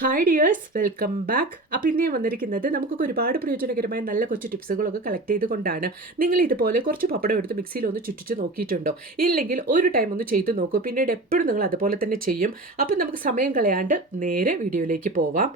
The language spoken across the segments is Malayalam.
Hi dears, welcome back. അപ്പോൾ ഇന്ന് ഞാൻ വന്നിരിക്കുന്നത് നമുക്കൊക്കെ ഒരുപാട് പ്രയോജനകരമായ നല്ല കുറച്ച് ടിപ്സുകളൊക്കെ കളക്ട് ചെയ്തുകൊണ്ടാണ്. നിങ്ങൾ ഇതുപോലെ കുറച്ച് പപ്പടം എടുത്ത് മിക്സിയിൽ ഒന്ന് ചുറ്റിച്ച് നോക്കിയിട്ടുണ്ടോ? ഇല്ലെങ്കിൽ ഒരു ടൈം ഒന്ന് ചെയ്ത് നോക്കൂ, പിന്നീട് എപ്പോഴും നിങ്ങൾ അതുപോലെ തന്നെ ചെയ്യും. അപ്പം നമുക്ക് സമയം കളയാണ്ട് നേരെ വീഡിയോയിലേക്ക് പോവാം.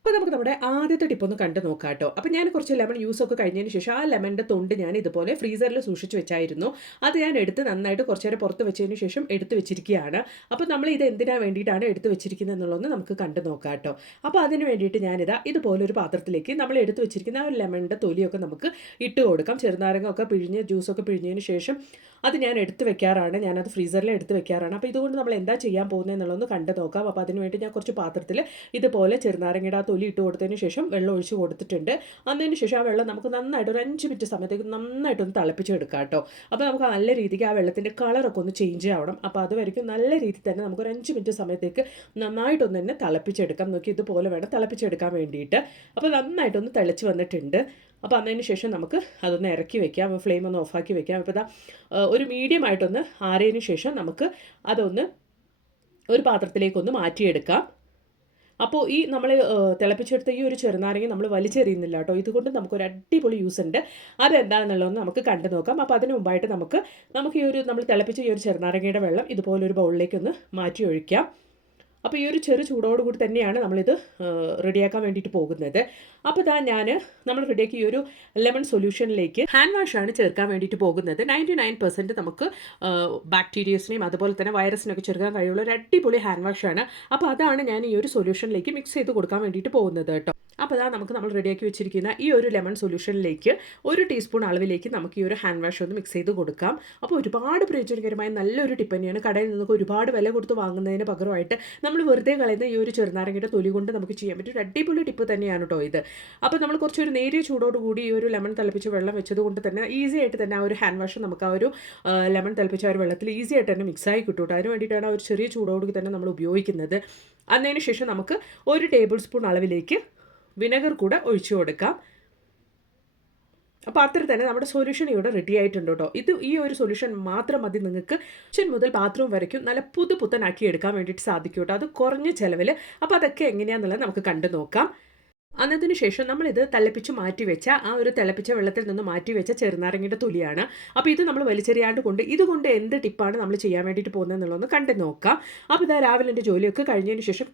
അപ്പോൾ നമുക്ക് നമ്മുടെ ആദ്യത്തെ ടിപ്പ് ഒന്ന് കണ്ടു നോക്കാം കേട്ടോ. അപ്പോൾ ഞാൻ കുറച്ച് ലെമൺ യൂസ് ഒക്കെ കഴിഞ്ഞതിന് ശേഷം ആ ലെമണിൻ്റെ തൊണ്ട് ഞാൻ ഇതുപോലെ ഫ്രീസറിൽ സൂക്ഷിച്ച് വെച്ചായിരുന്നു. അത് ഞാൻ എടുത്ത് നന്നായിട്ട് കുറച്ച് നേരം പുറത്ത് വെച്ചതിന് ശേഷം എടുത്ത് വെച്ചിരിക്കുകയാണ്. അപ്പോൾ നമ്മൾ ഇത് എന്തിനാണ് വേണ്ടിയിട്ടാണ് എടുത്ത് വെച്ചിരിക്കുന്നത് എന്നുള്ളതൊന്ന് നമുക്ക് കണ്ടു നോക്കാം കേട്ടോ. അപ്പോൾ അതിന് വേണ്ടിയിട്ട് ഞാനിതാ ഇതുപോലെ ഒരു പാത്രത്തിലേക്ക് നമ്മൾ എടുത്ത് വെച്ചിരിക്കുന്ന ആ ഒരു ലെമണിൻ്റെ തൊലിയൊക്കെ നമുക്ക് ഇട്ട് കൊടുക്കാം. ചെറുനാരങ്ങ ഒക്കെ പിഴിഞ്ഞ് ജ്യൂസൊക്കെ പിഴിഞ്ഞതിന് ശേഷം അത് ഞാൻ എടുത്ത് വെക്കാറാണ്. ഞാനത് ഫ്രീസറിൽ എടുത്ത് വെക്കാറാണ്. അപ്പോൾ ഇതുകൊണ്ട് നമ്മൾ എന്താ ചെയ്യാൻ പോകുന്നത് എന്നുള്ളതൊന്ന് കണ്ടു നോക്കാം. അപ്പോൾ അതിന് വേണ്ടി ഞാൻ കുറച്ച് പാത്രത്തിൽ ഇതുപോലെ ചെറുനാരങ്ങയുടെ ആ തൊലി ഇട്ട് കൊടുത്തതിന് ശേഷം വെള്ളം ഒഴിച്ച് കൊടുത്തിട്ടുണ്ട്. അതിന് ശേഷം ആ വെള്ളം നമുക്ക് നന്നായിട്ട് ഒരു 5 മിനിറ്റ് സമയത്തേക്ക് നന്നായിട്ടൊന്ന് തിളപ്പിച്ചെടുക്കാം കേട്ടോ. അപ്പോൾ നമുക്ക് നല്ല രീതിക്ക് ആ വെള്ളത്തിൻ്റെ കളറൊക്കെ ഒന്ന് ചേഞ്ച് ആവണം. അപ്പോൾ അതുവരെയ്ക്കും നല്ല രീതിയിൽ തന്നെ നമുക്കൊരു 5 മിനിറ്റ് സമയത്തേക്ക് നന്നായിട്ടൊന്ന് തന്നെ തിളപ്പിച്ചെടുക്കാം. നോക്കി ഇതുപോലെ വേണം തിളപ്പിച്ചെടുക്കാൻ വേണ്ടിയിട്ട്. അപ്പോൾ നന്നായിട്ടൊന്ന് തിളച്ച് വന്നിട്ടുണ്ട്. അപ്പോൾ അതിന് ശേഷം നമുക്ക് അതൊന്ന് ഇറക്കി വെക്കാം, ഫ്ലെയിം ഒന്ന് ഓഫാക്കി വെക്കാം. ഇപ്പോൾ ഇതാ ഒരു മീഡിയം ആയിട്ടൊന്ന് ആറിയതിന് ശേഷം നമുക്ക് അതൊന്ന് ഒരു പാത്രത്തിലേക്കൊന്ന് മാറ്റിയെടുക്കാം. അപ്പോൾ ഈ നമ്മൾ തിളപ്പിച്ചെടുത്ത ഈ ഒരു ചെറുനാരങ്ങ നമ്മൾ വലിച്ചെറിയുന്നില്ല കേട്ടോ. ഇതുകൊണ്ട് നമുക്കൊരു അടിപൊളി യൂസ് ഉണ്ട്. അതെന്താണെന്നുള്ളതൊന്ന് നമുക്ക് കണ്ടു നോക്കാം. അപ്പോൾ അതിന് മുമ്പായിട്ട് നമുക്ക് ഈ ഒരു നമ്മൾ തിളപ്പിച്ച ഈ ഒരു ചെറുനാരങ്ങയുടെ വെള്ളം ഇതുപോലൊരു ബൗളിലേക്കൊന്ന് മാറ്റി ഒഴിക്കാം. അപ്പോൾ ഈ ഒരു ചൂടോടുകൂടി തന്നെയാണ് നമ്മളിത് റെഡിയാക്കാൻ വേണ്ടിയിട്ട് പോകുന്നത്. അപ്പോൾ നമ്മൾ റെഡിയാക്കി ഈ ഒരു ലെമൺ സൊല്യൂഷനിലേക്ക് ഹാൻഡ് വാഷാണ് ചേർക്കാൻ വേണ്ടിയിട്ട് പോകുന്നത്. 99% നമുക്ക് ബാക്ടീരിയസിനെയും അതുപോലെ തന്നെ വൈറസിനൊക്കെ ചേർക്കാൻ കഴിയുള്ള ഒരു അടിപൊളി ഹാൻഡ് വാഷാണ്. അപ്പോൾ അതാണ് ഞാൻ ഈ ഒരു സൊല്യൂഷനിലേക്ക് മിക്സ് ചെയ്ത് കൊടുക്കാൻ വേണ്ടിയിട്ട് പോകുന്നത് കേട്ടോ. അപ്പോൾ നമ്മൾ റെഡിയാക്കി വെച്ചിരിക്കുന്ന ഈ ഒരു ലെമൺ സൊല്യൂഷനിലേക്ക് 1 ടീസ്പൂൺ അളവിലേക്ക് നമുക്ക് ഈ ഒരു ഹാൻഡ് വാഷ് ഒന്ന് മിക്സ് ചെയ്ത് കൊടുക്കാം. അപ്പോൾ ഒരുപാട് പ്രയോജനകരമായ നല്ലൊരു ടിപ്പ് തന്നെയാണ്. കടയിൽ നിന്നൊക്കെ ഒരുപാട് വില കൊടുത്ത് വാങ്ങുന്നതിന് പകരമായിട്ട് നമ്മൾ വെറുതെ കളയുന്ന ഈ ഒരു ചെറുനാരങ്ങയുടെ തൊലി കൊണ്ട് നമുക്ക് ചെയ്യാൻ പറ്റിയ ഒരു അടിപൊളി ടിപ്പ് തന്നെയാണ് കേട്ടോ ഇത്. അപ്പോൾ നമ്മൾ കുറച്ചൊരു നേരിയ ചൂടോടുകൂടി ഈ ഒരു ലെമൺ തിളപ്പിച്ച് വെള്ളം വെച്ചത് കൊണ്ട് തന്നെ ഈസി ആയിട്ട് തന്നെ ആ ഒരു ഹാൻഡ് വാഷ് നമുക്ക് ആ ഒരു ലെമൺ തിളപ്പിച്ച ആ ഒരു വെള്ളത്തിൽ ഈസി ആയിട്ട് തന്നെ മിക്സായി കിട്ടും. അതിന് വേണ്ടിയിട്ടാണ് ആ ഒരു ചെറിയ ചൂടോടുകൂടി തന്നെ നമ്മൾ ഉപയോഗിക്കുന്നത്. അതിന് ശേഷം നമുക്ക് 1 ടേബിൾ സ്പൂൺ അളവിലേക്ക് വിനെഗർ കൂടെ ഒഴിച്ചു കൊടുക്കാം. അപ്പോൾ അത്ര തന്നെ നമ്മുടെ സൊല്യൂഷൻ ഇവിടെ റെഡി ആയിട്ടുണ്ട് കേട്ടോ. ഈ ഒരു സൊല്യൂഷൻ മാത്രം മതി നിങ്ങൾക്ക് കിച്ചൺ മുതൽ ബാത്റൂം വരയ്ക്കും നല്ല പുതുപുത്തനാക്കി എടുക്കാൻ വേണ്ടിയിട്ട് സാധിക്കും കേട്ടോ. അത് കുറഞ്ഞ ചിലവിൽ. അപ്പോൾ അതൊക്കെ എങ്ങനെയാണെന്നുള്ളത് നമുക്ക് കണ്ടു നോക്കാം. അതിന് ശേഷം നമ്മളിത് തിളപ്പിച്ച് മാറ്റി വെച്ച ആ ഒരു തിളപ്പിച്ച വെള്ളത്തിൽ നിന്ന് മാറ്റി വെച്ച ചെറുനാരങ്ങയുടെ തൊലിയാണ്. അപ്പോൾ ഇത് നമ്മൾ വലിച്ചെറിയാണ്ട് ഇതുകൊണ്ട് എന്ത് ടിപ്പാണ് നമ്മൾ ചെയ്യാൻ വേണ്ടിയിട്ട് പോകുന്നത് എന്നുള്ളതൊന്ന് കണ്ടു നോക്കാം. അപ്പോൾ ഇതാ രാവിലെ എൻ്റെ ജോലിയൊക്കെ കഴിഞ്ഞതിന് ശേഷം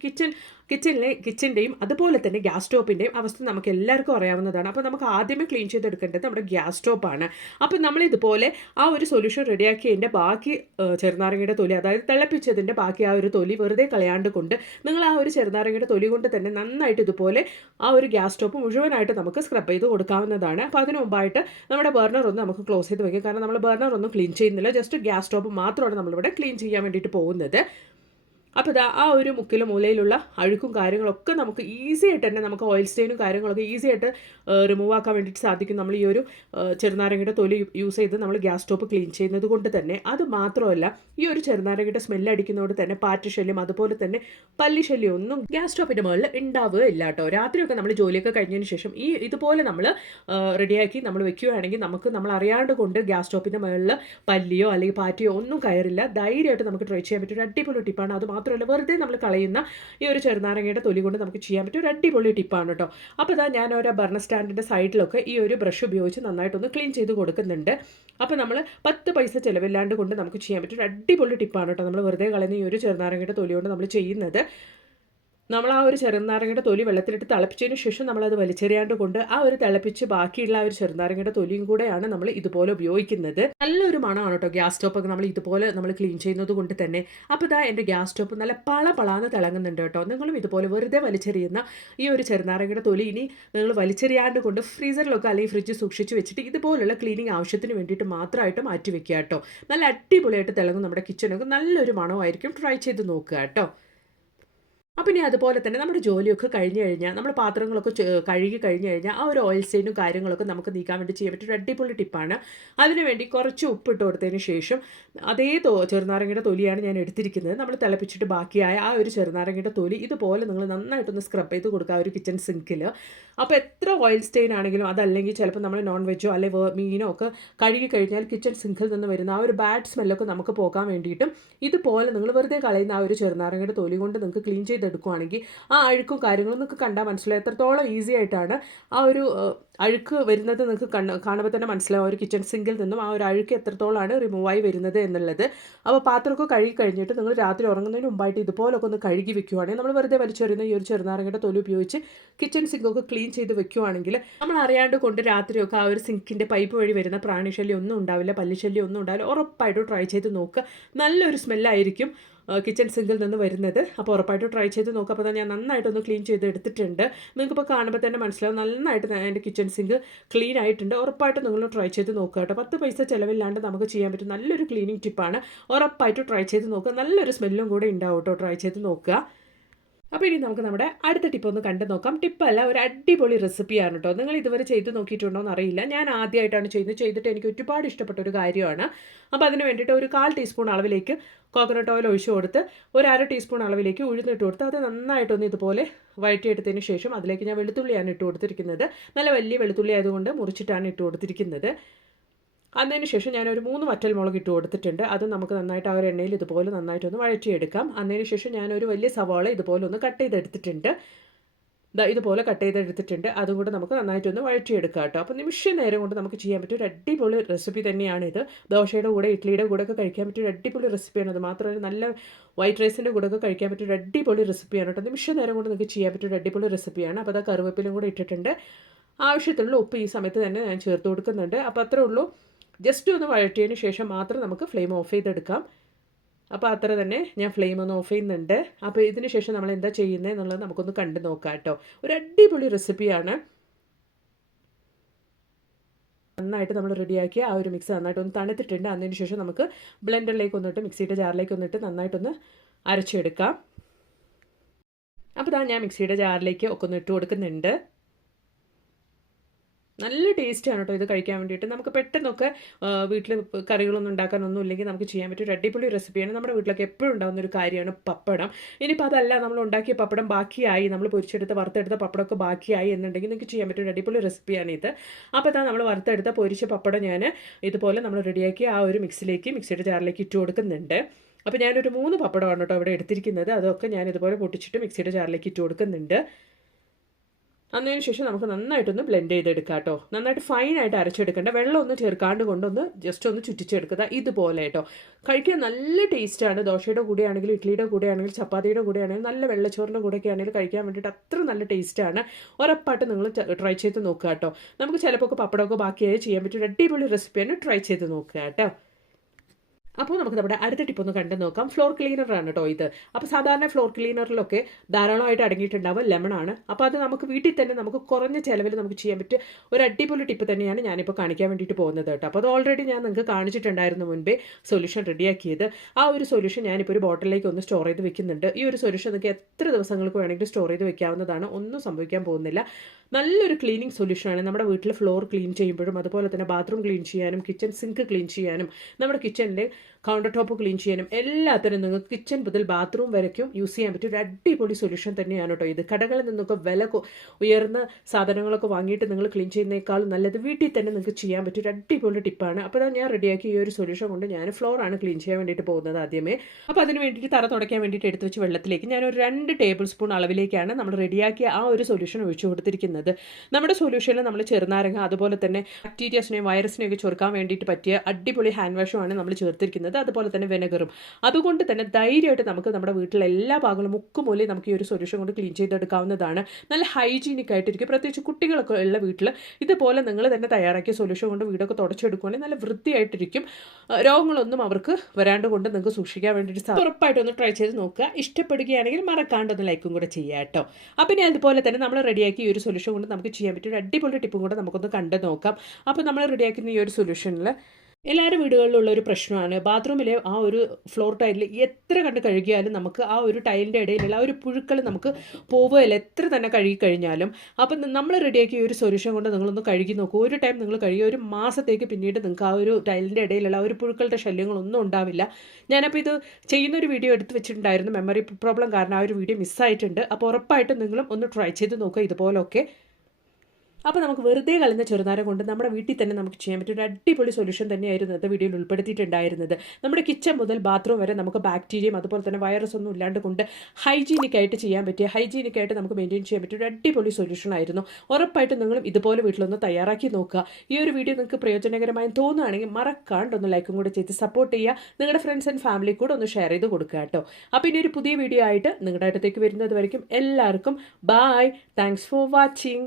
കിച്ചൻ്റെയും അതുപോലെ തന്നെ ഗ്യാസ് സ്റ്റോപ്പിൻ്റെയും അവസ്ഥ നമുക്ക് എല്ലാവർക്കും അറിയാവുന്നതാണ്. അപ്പോൾ നമുക്ക് ആദ്യമേ ക്ലീൻ ചെയ്തെടുക്കേണ്ടത് നമ്മുടെ ഗ്യാസ് സ്റ്റോപ്പാണ്. അപ്പോൾ നമ്മളിതുപോലെ ആ ഒരു സൊല്യൂഷൻ റെഡിയാക്കിയതിൻ്റെ ബാക്കി ചെറുനാരങ്ങയുടെ തൊലി, അതായത് തിളപ്പിച്ചതിൻ്റെ ബാക്കി ആ ഒരു തൊലി വെറുതെ കളയാണ്ട് നിങ്ങൾ ആ ഒരു ചെറുനാരങ്ങയുടെ തൊലി കൊണ്ട് തന്നെ നന്നായിട്ട് ഇതുപോലെ ആ ഒരു ഗ്യാസ് സ്റ്റോപ്പ് മുഴുവനായിട്ട് നമുക്ക് സ്ക്രബ് ചെയ്ത് കൊടുക്കാവുന്നതാണ്. അപ്പോൾ അതിന് മുമ്പായിട്ട് നമ്മുടെ ബർണർ ഒന്ന് നമുക്ക് ക്ലോസ് ചെയ്ത് വയ്ക്കാം. കാരണം നമ്മൾ ബർണർ ഒന്നും ക്ലീൻ ചെയ്യുന്നില്ല, ജസ്റ്റ് ഗ്യാസ് സ്റ്റോപ്പ് മാത്രമാണ് നമ്മളിവിടെ ക്ലീൻ ചെയ്യാൻ വേണ്ടിയിട്ട് പോകുന്നത്. അപ്പോൾ ഇതാ ആ ഒരു മുക്കിലും മൂലയിലുള്ള അഴുക്കും കാര്യങ്ങളൊക്കെ നമുക്ക് ഈസി ആയിട്ട് തന്നെ നമുക്ക് ഓയിൽ സ്റ്റെയിനും കാര്യങ്ങളൊക്കെ ഈസി ആയിട്ട് റിമൂവ് ആക്കാൻ വേണ്ടിയിട്ട് സാധിക്കും. നമ്മൾ ഈ ഒരു ചെറുനാരങ്ങയുടെ തൊലി യൂസ് ചെയ്ത് നമ്മൾ ഗ്യാസ് സ്റ്റോപ്പ് ക്ലീൻ ചെയ്യുന്നത് കൊണ്ട് തന്നെ. അത് മാത്രമല്ല ഈ ഒരു ചെറുനാരങ്ങയുടെ സ്മെല്ല് അടിക്കുന്നതുകൊണ്ട് തന്നെ പാറ്റശല്യം അതുപോലെ തന്നെ പല്ലിശല്യം ഒന്നും ഗ്യാസ് സ്റ്റോപ്പിൻ്റെ മുകളിൽ ഉണ്ടാവുകയില്ല കേട്ടോ. രാത്രിയൊക്കെ നമ്മൾ ജോലിയൊക്കെ കഴിഞ്ഞതിന് ശേഷം ഇതുപോലെ നമ്മൾ റെഡിയാക്കി നമ്മൾ വെക്കുകയാണെങ്കിൽ നമ്മൾ അറിയാണ്ട് ഗ്യാസ് സ്റ്റോപ്പിൻ്റെ മുകളിൽ പല്ലിയോ അല്ലെങ്കിൽ പാറ്റയോ ഒന്നും കയറില്ല. ധൈര്യമായിട്ട് നമുക്ക് ട്രൈ ചെയ്യാൻ പറ്റിയ ഒരു അടിപൊളി ടിപ്പാണ്. അത് മാത്രമല്ല വെറുതെ നമ്മൾ കളയുന്ന ഈ ഒരു ചെറുനാരങ്ങയുടെ തൊലി കൊണ്ട് നമുക്ക് ചെയ്യാൻ പറ്റിയ ഒരു അടിപൊളി ടിപ്പാണ് കേട്ടോ. അപ്പോൾ ഞാൻ ഒരു ബർണർ സ്റ്റാൻഡിൻ്റെ സൈഡിലൊക്കെ ഈ ഒരു ബ്രഷ് ഉപയോഗിച്ച് നന്നായിട്ടൊന്ന് ക്ലീൻ ചെയ്ത് കൊടുക്കുന്നുണ്ട്. അപ്പോൾ നമ്മൾ 10 പൈസ ചിലവില്ലാണ്ട് നമുക്ക് ചെയ്യാൻ പറ്റിയ ഒരു അടിപൊളി ടിപ്പാണ് കേട്ടോ. നമ്മൾ വെറുതെ കളയുന്ന ഈ ഒരു ചെറുനാരങ്ങയുടെ തൊലി കൊണ്ട് നമ്മൾ ചെയ്യുന്നത്. നമ്മൾ ആ ഒരു ചെറുനാരങ്ങയുടെ തൊലി വെള്ളത്തിലിട്ട് തിളപ്പിച്ചതിന് ശേഷം നമ്മളത് വലിച്ചെറിയാണ്ട് ആ ഒരു തിളപ്പിച്ച് ബാക്കിയുള്ള ആ ഒരു ചെറുനാരങ്ങയുടെ തൊലിയും കൂടെയാണ് നമ്മൾ ഇതുപോലെ ഉപയോഗിക്കുന്നത്. നല്ലൊരു മണമാണ് കേട്ടോ ഗ്യാസ് സ്റ്റോപ്പൊക്കെ നമ്മൾ ഇതുപോലെ ക്ലീൻ ചെയ്യുന്നത് കൊണ്ട് തന്നെ. അപ്പോൾ എൻ്റെ ഗ്യാസ് സ്റ്റോപ്പ് നല്ല പളാന്ന് തിളങ്ങുന്നുണ്ട് കേട്ടോ. നിങ്ങളും ഇതുപോലെ വെറുതെ വലിച്ചെറിയുന്ന ഈ ഒരു ചെറുനാരങ്ങയുടെ തൊലി ഇനി നിങ്ങൾ വലിച്ചെറിയാണ്ട് ഫ്രീസറിലൊക്കെ അല്ലെങ്കിൽ ഫ്രിഡ്ജ് സൂക്ഷിച്ച് വെച്ചിട്ട് ഇതുപോലുള്ള ക്ലീനിങ് ആവശ്യത്തിന് വേണ്ടിയിട്ട് മാത്രമായിട്ട് മാറ്റി വെക്കുക കേട്ടോ. നല്ല അടിപൊളിയായിട്ട് തിളങ്ങും നമ്മുടെ കിച്ചണൊക്കെ. നല്ലൊരു മണമായിരിക്കും. ട്രൈ ചെയ്ത് നോക്കുക കേട്ടോ. അപ്പം ഇനി അതുപോലെ തന്നെ നമ്മുടെ ജോലിയൊക്കെ കഴിഞ്ഞ് കഴിഞ്ഞാൽ നമ്മൾ പാത്രങ്ങളൊക്കെ കഴുകി കഴിഞ്ഞ് കഴിഞ്ഞാൽ ആ ഒരു ഓയിൽ സ്റ്റെയിനും കാര്യങ്ങളൊക്കെ നമുക്ക് നീക്കാൻ വേണ്ടി ചെയ്യാൻ പറ്റിയ ഒരു അടിപൊളി ടിപ്പാണ്. അതിനുവേണ്ടി കുറച്ച് ഉപ്പിട്ട് കൊടുത്തതിന് ശേഷം അതേ ചെറുനാരങ്ങയുടെ തൊലിയാണ് ഞാൻ എടുത്തിരിക്കുന്നത്. നമ്മൾ തിളപ്പിച്ചിട്ട് ബാക്കിയായ ആ ഒരു ചെറുനാരങ്ങയുടെ തൊലി ഇതുപോലെ നിങ്ങൾ നന്നായിട്ടൊന്ന് സ്ക്രബ് ചെയ്ത് കൊടുക്കുക ആ ഒരു കിച്ചൺ സിങ്കിൽ. അപ്പോൾ എത്ര ഓയിൽ സ്റ്റെയിൻ ആണെങ്കിലും അതല്ലെങ്കിൽ ചിലപ്പോൾ നമ്മൾ നോൺ വെജോ അല്ലെങ്കിൽ മീനോ ഒക്കെ കഴുകി കഴിഞ്ഞാൽ കിച്ചൺ സിങ്കിൽ നിന്ന് വരുന്ന ആ ഒരു ബാഡ് സ്മെല്ലൊക്കെ നമുക്ക് പോകാൻ വേണ്ടിയിട്ടും ഇതുപോലെ നിങ്ങൾ വെറുതെ കളയുന്ന ആ ഒരു ചെറുനാരങ്ങയുടെ തൊലി കൊണ്ട് നിങ്ങൾക്ക് ക്ലീൻ ചെയ്ത് ചെയ്തെടുക്കുകയാണെങ്കിൽ ആ അഴുക്കും കാര്യങ്ങളും നിങ്ങൾക്ക് കണ്ടാൽ മനസ്സിലാവും എത്രത്തോളം ഈസി ആയിട്ടാണ് ആ ഒരു അഴുക്ക് വരുന്നത്. നിങ്ങൾക്ക് കാണുമ്പോൾ തന്നെ മനസ്സിലാവും ഒരു കിച്ചൺ സിങ്കിൽ നിന്നും ആ ഒരു അഴുക്ക് എത്രത്തോളമാണ് റിമൂവായി വരുന്നത് എന്നുള്ളത്. അപ്പോൾ പാത്രമൊക്കെ കഴുകി കഴിഞ്ഞിട്ട് നിങ്ങൾ രാത്രി ഉറങ്ങുന്നതിന് മുമ്പായിട്ട് ഇതുപോലൊക്കെ ഒന്ന് കഴുകി വെക്കുകയാണെങ്കിൽ നമ്മൾ വെറുതെ വലിച്ചെറിയുന്ന ഈ ഒരു ചെറുനാരങ്ങയുടെ തൊലി ഉപയോഗിച്ച് കിച്ചൺ സിങ്കൊക്കെ ക്ലീൻ ചെയ്ത് വെക്കുകയാണെങ്കിൽ നമ്മൾ അറിയാണ്ട് കൊണ്ട് രാത്രിയൊക്കെ ആ ഒരു സിങ്കിൻ്റെ പൈപ്പ് വഴി വരുന്ന പ്രാണിശല്യം ഒന്നും ഉണ്ടാവില്ല, പല്ലിശല്യം ഒന്നും ഉണ്ടാവില്ല. ഉറപ്പായിട്ടും ട്രൈ ചെയ്ത് നോക്കുക. നല്ലൊരു സ്മെല്ലായിരിക്കും കിച്ചൺ സിങ്കിൽ നിന്ന് വരുന്നത്. അപ്പോൾ ഉറപ്പായിട്ട് ട്രൈ ചെയ്ത് നോക്കുക. അപ്പോൾ ഞാൻ നന്നായിട്ടൊന്ന് ക്ലീൻ ചെയ്ത് എടുത്തിട്ടുണ്ട്. നിങ്ങൾക്കിപ്പോൾ കാണുമ്പോൾ തന്നെ മനസ്സിലാവും നന്നായിട്ട് എൻ്റെ കിച്ചൺ സിങ്ക് ക്ലീൻ ആയിട്ടുണ്ട്. ഉറപ്പായിട്ടും നിങ്ങൾ ട്രൈ ചെയ്ത് നോക്കുക കേട്ടോ. 10 പൈസ ചിലവില്ലാണ്ട് നമുക്ക് ചെയ്യാൻ പറ്റും നല്ലൊരു ക്ലീനിങ് ടിപ്പാണ്. ഉറപ്പായിട്ട് ട്രൈ ചെയ്ത് നോക്കുക. നല്ലൊരു സ്മെല്ലും കൂടെ ഉണ്ടാവും കേട്ടോ. ട്രൈ ചെയ്ത് നോക്കുക. അപ്പോൾ ഇനി നമുക്ക് നമ്മുടെ അടുത്ത ടിപ്പ് ഒന്ന് കണ്ടു നോക്കാം. ടിപ്പല്ല, ഒരു അടിപൊളി റെസിപ്പിയാണ് കേട്ടോ. നിങ്ങൾ ഇതുവരെ ചെയ്ത് നോക്കിയിട്ടുണ്ടോ എന്ന് അറിയില്ല. ഞാൻ ആദ്യമായിട്ടാണ് ചെയ്തിട്ട് എനിക്ക് ഒരുപാട് ഇഷ്ടപ്പെട്ട ഒരു കാര്യമാണ്. അപ്പോൾ അതിന് വേണ്ടിയിട്ട് ഒരു 1/4 ടീസ്പൂൺ അളവിലേക്ക് കോക്കനട്ട് ഓയിൽ ഒഴിച്ചു കൊടുത്ത് ഒരു 1/2 ടീസ്പൂൺ അളവിലേക്ക് ഉഴുന്നിട്ട് കൊടുത്ത് അത് നന്നായിട്ടൊന്ന് ഇതുപോലെ വഴറ്റിയെടുത്തതിന് ശേഷം അതിലേക്ക് ഞാൻ വെളുത്തുള്ളിയാണ് ഇട്ട് കൊടുത്തിരിക്കുന്നത്. നല്ല വലിയ വെളുത്തുള്ളി ആയതുകൊണ്ട് മുറിച്ചിട്ടാണ് ഇട്ട് കൊടുത്തിരിക്കുന്നത്. അതിന് ശേഷം ഞാനൊരു 3 വറ്റൽമുളക് ഇട്ട് കൊടുത്തിട്ടുണ്ട്. അത് നമുക്ക് നന്നായിട്ട് ആ ഒരു എണ്ണയിൽ ഇതുപോലെ നന്നായിട്ടൊന്ന് വഴറ്റിയെടുക്കാം. അതിന് ശേഷം ഞാനൊരു വലിയ സവാള ഇതുപോലെ ഒന്ന് കട്ട് ചെയ്തെടുത്തിട്ടുണ്ട്. ഇതുപോലെ കട്ട് ചെയ്തെടുത്തിട്ടുണ്ട്. അതും കൂടെ നമുക്ക് നന്നായിട്ടൊന്ന് വഴറ്റിയെടുക്കാം കേട്ടോ. അപ്പോൾ നിമിഷ നേരം കൊണ്ട് നമുക്ക് ചെയ്യാൻ പറ്റിയ ഒരു അടിപൊളി റെസിപ്പി തന്നെയാണിത്. ദോശയുടെ കൂടെ ഇഡ്ഡലിയുടെ കൂടെ ഒക്കെ കഴിക്കാൻ പറ്റിയ ഒരു അടിപൊളി റെസിപ്പിയാണ്. അത് മാത്രമല്ല നല്ല വൈറ്റ് റൈസിൻ്റെ കൂടെ ഒക്കെ കഴിക്കാൻ പറ്റിയ ഒരു അടിപൊളി റെസിപ്പിയാണ് കേട്ടോ. നിമിഷ നേരം കൊണ്ട് നിങ്ങൾക്ക് ചെയ്യാൻ പറ്റിയ ഒരു അടിപൊളി റെസിപ്പിയാണ്. അപ്പോൾ അത് കറിവേപ്പിലും കൂടെ ഇട്ടിട്ടുണ്ട്. ആവശ്യത്തിനുള്ള ഉപ്പ് ഈ സമയത്ത് തന്നെ ഞാൻ ചേർത്ത് കൊടുക്കുന്നുണ്ട്. അപ്പോൾ അത്രേ ഉള്ളൂ. ജസ്റ്റ് ഒന്ന് വഴറ്റിയതിന് ശേഷം മാത്രം നമുക്ക് ഫ്ലെയിം ഓഫ് ചെയ്തെടുക്കാം. അപ്പോൾ അത്ര തന്നെ ഞാൻ ഫ്ലെയിം ഒന്ന് ഓഫ് ചെയ്യുന്നുണ്ട്. അപ്പോൾ ഇതിന് ശേഷം നമ്മൾ എന്താ ചെയ്യുന്നത് എന്നുള്ളത് നമുക്കൊന്ന് കണ്ടു നോക്കാം കേട്ടോ. ഒരു അടിപൊളി റെസിപ്പിയാണ്. നന്നായിട്ട് നമ്മൾ റെഡിയാക്കിയ ആ ഒരു മിക്സ് നന്നായിട്ടൊന്ന് തണുത്തിട്ടുണ്ട്. അതിന് ശേഷം നമുക്ക് ബ്ലെൻഡറിലേക്ക് ഒന്നിട്ട് മിക്സിയുടെ ജാറിലേക്ക് ഒന്നിട്ട് നന്നായിട്ടൊന്ന് അരച്ചെടുക്കാം. അപ്പോൾ ഞാൻ മിക്സിയുടെ ജാറിലേക്ക് ഒക്കെ ഒന്ന് ഇട്ട് കൊടുക്കുന്നുണ്ട്. നല്ല ടേസ്റ്റാണ് കേട്ടോ ഇത് കഴിക്കാൻ വേണ്ടിയിട്ട്. നമുക്ക് പെട്ടെന്നൊക്കെ വീട്ടിൽ കറികളൊന്നും ഉണ്ടാക്കാനൊന്നും ഇല്ലെങ്കിൽ നമുക്ക് ചെയ്യാൻ പറ്റിയ ഒരു അടിപൊളി റെസിപ്പിയാണ്. നമ്മുടെ വീട്ടിലൊക്കെ എപ്പോഴും ഉണ്ടാകുന്ന ഒരു കാര്യമാണ് പപ്പടം. ഇനിയിപ്പോൾ അതല്ല, നമ്മൾ ഉണ്ടാക്കിയ പപ്പടം ബാക്കിയായി, നമ്മൾ പൊരിച്ചെടുത്ത വറുത്തെടുത്ത പപ്പടമൊക്കെ ബാക്കിയായി എന്നുണ്ടെങ്കിൽ നിങ്ങൾക്ക് ചെയ്യാൻ പറ്റിയ ഒരു അടിപൊളി റെസിപ്പിയാണ് ഇത്. അപ്പോൾ നമ്മൾ വറുത്തെടുത്ത പൊരിച്ച പപ്പടം ഞാൻ ഇതുപോലെ നമ്മൾ റെഡിയാക്കി ആ ഒരു മിക്സിയുടെ ജാറിലേക്ക് ഇട്ട് കൊടുക്കുന്നുണ്ട്. അപ്പോൾ ഞാനൊരു 3 പപ്പടമാണ് കേട്ടോ ഇവിടെ എടുത്തിരിക്കുന്നത്. അതൊക്കെ ഞാൻ ഇതുപോലെ പൊട്ടിച്ചിട്ട് മിക്സിയുടെ ജാറിലേക്ക് ഇട്ട് കൊടുക്കുന്നുണ്ട്. അതിന് ശേഷം നമുക്ക് നന്നായിട്ടൊന്ന് ബ്ലെൻഡ് ചെയ്തെടുക്കാം കേട്ടോ. നന്നായിട്ട് ഫൈനായിട്ട് അരച്ചെടുക്കേണ്ട, വെള്ളമൊന്നും ചേർക്കാണ്ട് കൊണ്ടൊന്ന് ജസ്റ്റ് ഒന്ന് ചുറ്റിച്ചെടുക്കുക ഇതുപോലെ കേട്ടോ. കഴിക്കാൻ നല്ല ടേസ്റ്റാണ്. ദോശയുടെ കൂടെ ആണെങ്കിലും ഇഡ്ഡലിയുടെ കൂടെ ആണെങ്കിലും ചപ്പാത്തിയുടെ കൂടെ ആണെങ്കിലും നല്ല വെള്ളച്ചോറിൻ്റെ കൂടെയൊക്കെ ആണെങ്കിലും കഴിക്കാൻ വേണ്ടിയിട്ട് അത്ര നല്ല ടേസ്റ്റാണ്. ഉറപ്പായിട്ട് നിങ്ങൾ ട്രൈ ചെയ്ത് നോക്കുക കേട്ടോ. നമുക്ക് ചിലപ്പോൾ പപ്പടമൊക്കെ ബാക്കിയായി ചെയ്യാൻ പറ്റിയ ഒരു അടിപൊളി റെസിപ്പിയാണ്. ട്രൈ ചെയ്ത് നോക്കുക കേട്ടോ. അപ്പോൾ നമുക്ക് നമ്മുടെ അടുത്ത ടിപ്പ് ഒന്ന് കണ്ടു നോക്കാം. ഫ്ലോർ ക്ലീനറാണ് കേട്ടോ ഇത്. അപ്പോൾ സാധാരണ ഫ്ലോർ ക്ലീനറിലൊക്കെ ധാരാളമായിട്ട് അടങ്ങിയിട്ടുണ്ടാവുക ലെമണാണ്. അപ്പോൾ അത് നമുക്ക് വീട്ടിൽ തന്നെ നമുക്ക് കുറഞ്ഞ ചിലവിൽ നമുക്ക് ചെയ്യാൻ പറ്റിയ ഒരു അടിപൊളി ടിപ്പ് തന്നെയാണ് ഞാനിപ്പോൾ കാണിക്കാൻ വേണ്ടിയിട്ട് പോകുന്നത് കേട്ടോ. അപ്പോൾ അത് ഓൾറെഡി ഞാൻ നിങ്ങൾക്ക് കാണിച്ചിട്ടുണ്ടായിരുന്നു മുൻപേ സൊല്യൂഷൻ റെഡിയാക്കിയത്. ആ ഒരു സൊല്യൂഷൻ ഞാനിപ്പോൾ ഒരു ബോട്ടിലേക്ക് ഒന്ന് സ്റ്റോർ ചെയ്ത് വെക്കുന്നുണ്ട്. ഈ ഒരു സൊല്യൂഷൻ നിങ്ങൾക്ക് എത്ര ദിവസങ്ങൾക്ക് വേണമെങ്കിലും സ്റ്റോർ ചെയ്ത് വെക്കാവുന്നതാണ്. ഒന്നും സംഭവിക്കാൻ പോകുന്നില്ല. നല്ലൊരു ക്ലീനിങ് സൊല്യൂഷനാണ്. നമ്മുടെ വീട്ടിൽ ഫ്ലോർ ക്ലീൻ ചെയ്യുമ്പോഴും അതുപോലെ തന്നെ ബാത്റൂം ക്ലീൻ ചെയ്യാനും കിച്ചൺ സിങ്ക് ക്ലീൻ ചെയ്യാനും നമ്മുടെ കിച്ചണിലെ കൗണ്ടർ ടോപ്പ് ക്ലീൻ ചെയ്യാനും എല്ലാത്തിനും നിങ്ങൾക്ക് കിച്ചൺ മുതൽ ബാത്റൂം വരയ്ക്കും യൂസ് ചെയ്യാൻ പറ്റിയ ഒരു അടിപൊളി സൊല്യൂഷൻ തന്നെയാണ് കേട്ടോ ഇത്. കടകളിൽ നിന്നൊക്കെ വില ഉയർന്ന സാധനങ്ങളൊക്കെ വാങ്ങിയിട്ട് നിങ്ങൾ ക്ലീൻ ചെയ്യുന്നതിനേക്കാളും നല്ലത് വീട്ടിൽ തന്നെ നിങ്ങൾക്ക് ചെയ്യാൻ പറ്റിയ ഒരു അടിപൊളി ടിപ്പാണ്. അപ്പോൾ ഞാൻ റെഡിയാക്കി ഈ ഒരു സൊല്യൂഷൻ കൊണ്ട് ഞാൻ ഫ്ലോറാണ് ക്ലീൻ ചെയ്യാൻ വേണ്ടിയിട്ട് പോകുന്നത് ആദ്യമേ. അപ്പോൾ അതിന് വേണ്ടിയിട്ട് തറ തുടയ്ക്കാൻ വേണ്ടിയിട്ട് എടുത്ത് വെച്ച് വെള്ളത്തിലേക്ക് ഞാനൊരു 2 ടേബിൾ സ്പൂൺ അളവിലേക്കാണ് നമ്മൾ റെഡിയാക്കിയ ആ ഒരു സൊല്യൂഷൻ ഒഴിച്ചു കൊടുത്തിരിക്കുന്നത്. നമ്മുടെ സൊല്യൂഷനിൽ നമ്മൾ ചെറുനാരങ്ങ അതുപോലെ തന്നെ ബാക്ടീരിയസിനെയും വൈറസിനെയൊക്കെ ചെറുക്കാൻ വേണ്ടിയിട്ട് പറ്റിയ അടിപൊളി ഹാൻഡ് വാഷുമാണ് നമ്മൾ ചേർത്തിരിക്കുന്നത്. അതുപോലെ തന്നെ വിനെഗറും. അതുകൊണ്ട് തന്നെ ധൈര്യമായിട്ട് നമുക്ക് നമ്മുടെ വീട്ടിലെ എല്ലാ ഭാഗങ്ങളും മുക്കുമൂലയും നമുക്ക് ഈ ഒരു സൊല്യൂഷൻ കൊണ്ട് ക്ലീൻ ചെയ്തെടുക്കാവുന്നതാണ്. നല്ല ഹൈജീനിക് ആയിട്ടിരിക്കും. പ്രത്യേകിച്ച് കുട്ടികളൊക്കെ ഉള്ള വീട്ടിൽ ഇതുപോലെ നിങ്ങൾ തന്നെ തയ്യാറാക്കിയ സൊല്യൂഷൻ കൊണ്ട് വീടൊക്കെ തുടച്ചെടുക്കുകയാണെങ്കിൽ നല്ല വൃത്തിയായിട്ടിരിക്കും. രോഗങ്ങളൊന്നും അവർക്ക് വരാണ്ട് കൊണ്ട് നിങ്ങൾക്ക് സൂക്ഷിക്കാൻ വേണ്ടിയിട്ട് ഉറപ്പായിട്ടൊന്ന് ട്രൈ ചെയ്ത് നോക്കുക. ഇഷ്ടപ്പെടുകയാണെങ്കിൽ മറക്കാണ്ടൊന്ന് ലൈക്കും കൂടെ ചെയ്യാം കേട്ടോ. അപ്പം ഇനി അതുപോലെ തന്നെ നമ്മൾ റെഡിയാക്കി ഈ ഒരു സൊല്യൂഷൻ കൊണ്ട് നമുക്ക് ചെയ്യാൻ പറ്റിയ ഒരു അടിപൊളി ടിപ്പും കൂടെ നമുക്കൊന്ന് കണ്ടു നോക്കാം. അപ്പോൾ നമ്മൾ റെഡിയാക്കുന്ന ഈ ഒരു സൊല്യൂഷനിൽ എല്ലാവരും വീടുകളിലുള്ള ഒരു പ്രശ്നമാണ് ബാത്റൂമിലെ ആ ഒരു ഫ്ലോർ ടൈലിൽ എത്ര കണ്ട് കഴുകിയാലും നമുക്ക് ആ ഒരു ടൈലിൻ്റെ ഇടയിലുള്ള ആ ഒരു പുഴുക്കൾ നമുക്ക് പോവുകയില്ല എത്ര തന്നെ കഴുകി കഴിഞ്ഞാലും. അപ്പം നമ്മൾ റെഡിയാക്കിയ ഒരു സൊല്യൂഷൻ കൊണ്ട് നിങ്ങളൊന്ന് കഴുകി നോക്കൂ. ഒരു ടൈം നിങ്ങൾ കഴുകി ഒരു മാസത്തേക്ക് പിന്നീട് നിങ്ങൾക്ക് ആ ഒരു ടൈലിൻ്റെ ഇടയിലുള്ള ആ ഒരു പുഴുക്കളുടെ ശല്യങ്ങളൊന്നും ഉണ്ടാവില്ല. ഞാനപ്പോൾ ഇത് ചെയ്യുന്നൊരു വീഡിയോ എടുത്ത് വെച്ചിട്ടുണ്ടായിരുന്നു. മെമ്മറി പ്രോബ്ലം കാരണം ആ ഒരു വീഡിയോ മിസ്സായിട്ടുണ്ട്. അപ്പോൾ ഉറപ്പായിട്ടും നിങ്ങളും ഒന്ന് ട്രൈ ചെയ്ത് നോക്കുക ഇതുപോലൊക്കെ. അപ്പോൾ നമുക്ക് വെറുതെ കളയുന്ന ചെറുനാരം കൊണ്ട് നമ്മുടെ വീട്ടിൽ തന്നെ നമുക്ക് ചെയ്യാൻ പറ്റിയ ഒരു അടിപൊളി സൊല്യൂഷൻ തന്നെയായിരുന്നു ഇന്നത്തെ വീഡിയോയിൽ ഉൾപ്പെടുത്തിയിട്ടുണ്ടായിരുന്നത്. നമ്മുടെ കിച്ചൺ മുതൽ ബാത്റൂം വരെ നമുക്ക് ബാക്ടീരിയയും അതുപോലെ തന്നെ വൈറസ് ഒന്നും ഇല്ലാണ്ട് കൊണ്ട് ഹൈജീനിക്കായിട്ട് ചെയ്യാൻ പറ്റിയ ഹൈജീനിക്കായിട്ട് നമുക്ക് മെയിൻറ്റെയിൻ ചെയ്യാൻ പറ്റിയ ഒരു അടിപൊളി സൊല്യൂഷൻ ആയിരുന്നു. ഉറപ്പായിട്ടും നിങ്ങളും ഇതുപോലെ വീട്ടിലൊന്ന് തയ്യാറാക്കി നോക്കുക. ഈ ഒരു വീഡിയോ നിങ്ങൾക്ക് പ്രയോജനകരമായി തോന്നുകയാണെങ്കിൽ മറക്കാണ്ട് ഒന്ന് ലൈക്കും കൂടെ ചെയ്ത് സപ്പോർട്ട് ചെയ്യുക. നിങ്ങളുടെ ഫ്രണ്ട്സ് ആൻഡ് ഫാമിലി കൂടെ ഒന്ന് ഷെയർ ചെയ്ത് കൊടുക്കുക കേട്ടോ. അപ്പോൾ ഇനി ഒരു പുതിയ വീഡിയോ ആയിട്ട് നിങ്ങളുടെ അടുത്തേക്ക് വരുന്നത് വരയ്ക്കും എല്ലാവർക്കും ബൈ. Thanks for watching.